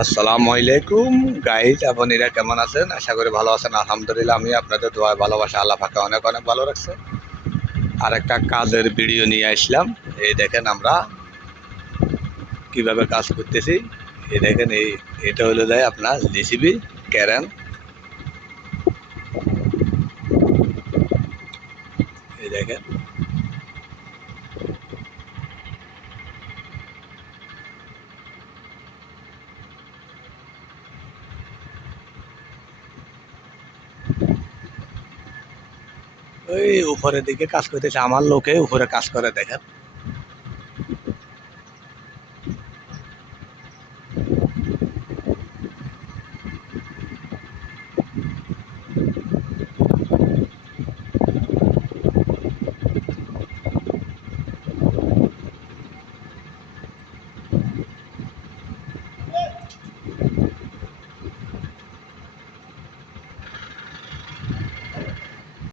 আসসালামু আলাইকুম গাইজ, আপনারা কেমন আছেন? আশা করি ভালো আছেন। আলহামদুলিল্লাহ, আমি আপনাদের দোয়া ভালোবাসা আল্লাহ পাকে অনেক অনেক ভালো রাখছে। আর একটা কাজের ভিডিও নিয়ে আসলাম। এই দেখেন আমরা কিভাবে কাজ করতেছি। এই দেখেন, এটা হলো যায় আপনার জেসিবি ক্যারেন। এই দেখেন, ওই উপরের দিকে কাজ করতেছে, আমার লোকে উপরে কাজ করে দেখেন।